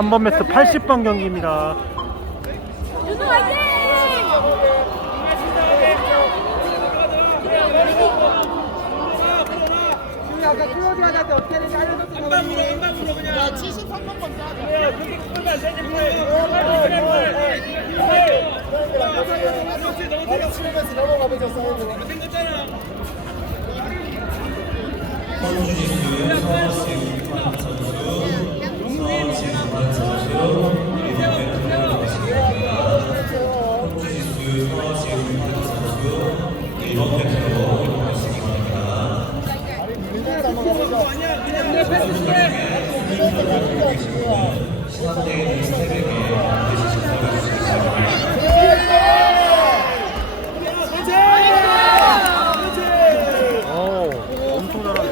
3번 매트 80번 경기입니다. 한방으로 그냥. 야 73번 먼저 하자. 그래 그렇게 사이드로. 생겼잖아. 엄청 잘하네.